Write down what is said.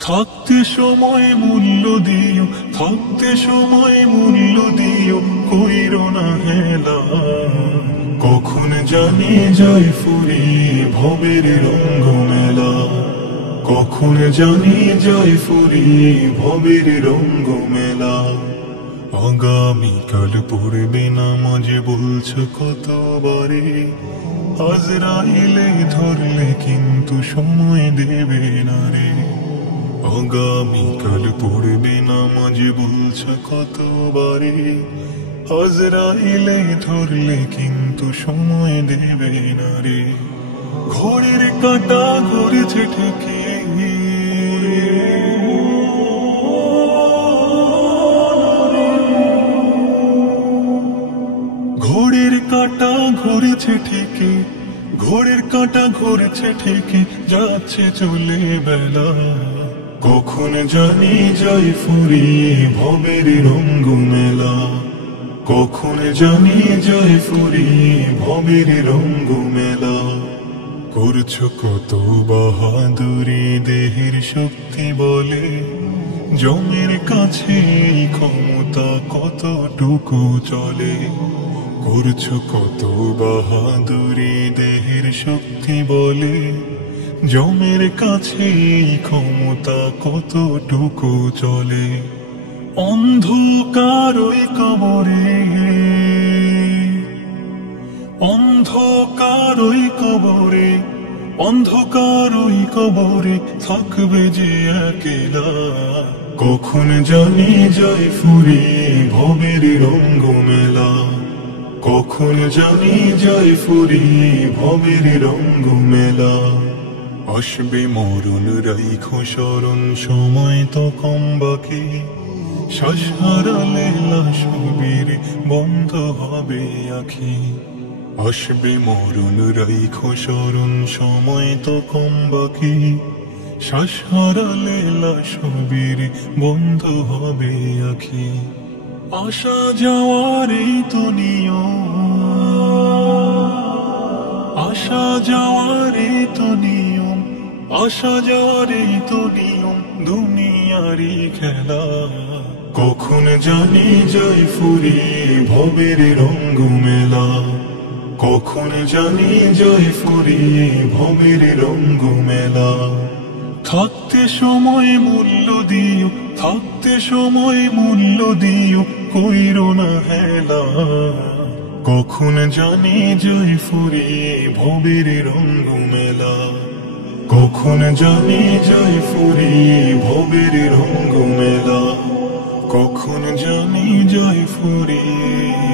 থাকতে সময় মূল্য দিও, থাকতে সময় মূল্য দিও, কইরো না হেলা। কখন জানি যাই ফুরিয়ে ভবের রঙ্গ মেলা, কখন জানি যাই ফুরিয়ে ভবের রঙ্গ মেলা। আগামীকাল পড়বে নামাজ বলছো কতবারে, আজরাইলে ধরলে কিন্তু সময় দেবে না রে। আগামীকাল পড়বে নামাজ বলছো কতবারে, আজরাইলে ধরলে কিন্তু সময় দেবে না রে। ঘড়ির কাঁটা ঘুরেছে ঠিকই, ঘড়ির কাঁটা ঘুরেছে ঠিকই, ঘড়ির কাঁটা ঘুরেছে ঠিকই, যাচ্ছে চলে বেলা। কখন জানি যাই ফুরিয়ে ভবের রঙ্গ মেলা, কখন জানি যাই ফুরিয়ে ভবের রঙ্গ মেলা। করছো কত বাহাদুরি দেহের শক্তি বলে, জমের কাছে এই ক্ষমতা কতটুকু চলে। করছো কত বাহাদুরি দেহের শক্তি বলে, জমের কাছে এই ক্ষমতা কতটুকু চলে। অন্ধকার ওই কবরে, অন্ধকার ওই কবরে, অন্ধকার ওই কবরে থাকবে যে একলা। কখন জানি যাই ফুরিয়ে ভবের রঙ্গ মেলা, কখন জানি যাই ফুরিয়ে ভবের রঙ্গ মেলা। আসবে মরণ রাইখো স্মরণ, সময় তো কম বাকি, শ্বাস হারালে লাশ বেরে বন্ধ হবে আখি। আসবে মরণ রাইখো স্মরণ, সময় তো কম বাকি, শ্বাস হারালে লাশ বেরে বন্ধ হবে আখি। আসা যাওয়ার এই তো নিয়ম, আসা যাওয়ার এই তো নিয়ম, আসা যাওয়ার এই তো নিয়ম, দুনিয়ারই খেলা। কখন জানি যাই ফুরিয়ে ভবের রঙ্গ মেলা, কখন জানি যাই ফুরিয়ে ভবের রঙ্গ মেলা। থাকতে সময় মূল্য দিও, থাকতে সময় মূল্য দিও, কইরো না হেলা। কখন জানি যাই ফুরিয়ে ভবের রঙ্গ মেলা, কখন জানি যাই ফুরিয়ে ভবের রঙ্গ মেলা, কখন জানি যাই ফুরিয়ে।